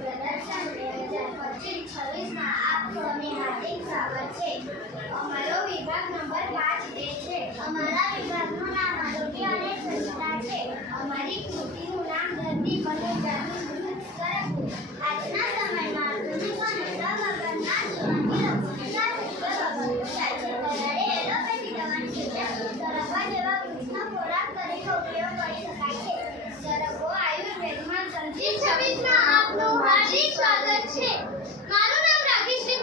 પ્રદર્શન બે હજાર પચીસ છવ્વીસમાં આપ સૌને હાર્દિક સ્વાગત છે સંજીવ છવ્વીસમાં આપનું હાર્દિક સ્વાગત છે. મારું નામ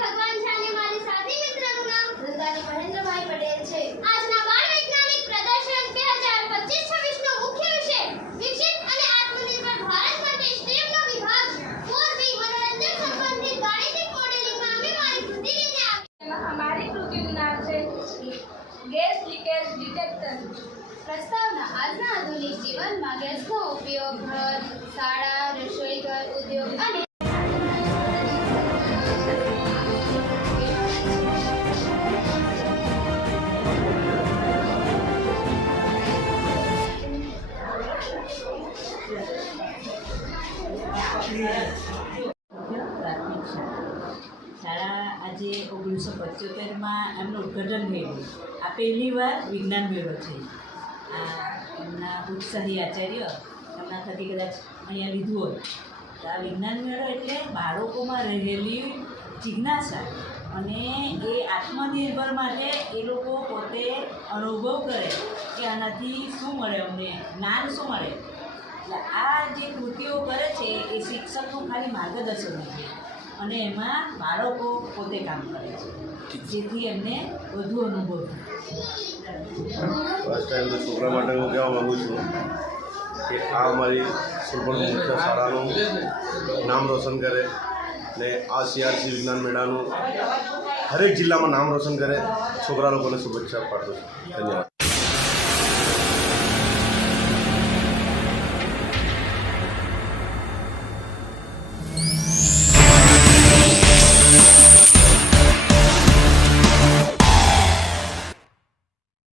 ભગવાન છે અને મારી સાથી મિત્રનું નામ વૃંદાની મહેન્દ્રભાઈ પટેલ છે. આજના બાળ વૈજ્ઞાનિક પ્રદર્શન બે હજાર પચીસ છવ્વીસનો મુખ્ય વિષય વિકસિત અને આત્મનિર્ભર ભારત માટે સ્ટેમનો વિભાગ ફોર બી મનોરંજન સંબંધિત ગાણિતિક મોડેલિંગમાં અમે મારી કૃતિ લઈને આવી અમારી કૃતિનું નામ છે ગેસ લીકેજ ડિટેક્ટર. પ્રસ્તાવના આજના આધુનિક જીવનમાં ગેસનો ઉપયોગ, ઘર, શાળા રસોઈઘર ઉદ્યોગ અને આજે ઓગણીસો પંચોતેરમાં એમનું ઉદ્ઘાટન થયેલું આ પહેલી વાર વિજ્ઞાન મેળો છે. આ એમના ઉત્સાહી આચાર્ય એમના થકી કદાચ અહીંયા લીધું હોય. તો આ વિજ્ઞાન મેળો એટલે બાળકોમાં રહેલી જિજ્ઞાસા અને એ આત્મનિર્ભર માટે એ લોકો પોતે અનુભવ કરે કે આનાથી શું મળે અમને, જ્ઞાન શું મળે. એટલે આ જે કૃતિઓ કરે છે એ શિક્ષકનું ખાલી માર્ગદર્શન છે અને એમાં બાળકો પોતે કામ કરે છે. જેથી એમને વધુ અનુભવ થાય. ફર્સ્ટ ટાઈમ તો છોકરા માટે હું કહેવા માગું છું કે આ અમારી સુપર મુખ્ય શાળાનું નામ રોશન કરે ને આ સીઆરસી વિજ્ઞાન મેળાનું હરેક જિલ્લામાં નામ રોશન કરે. છોકરા લોકોને શુભેચ્છા પાઠવું છું. ધન્યવાદ.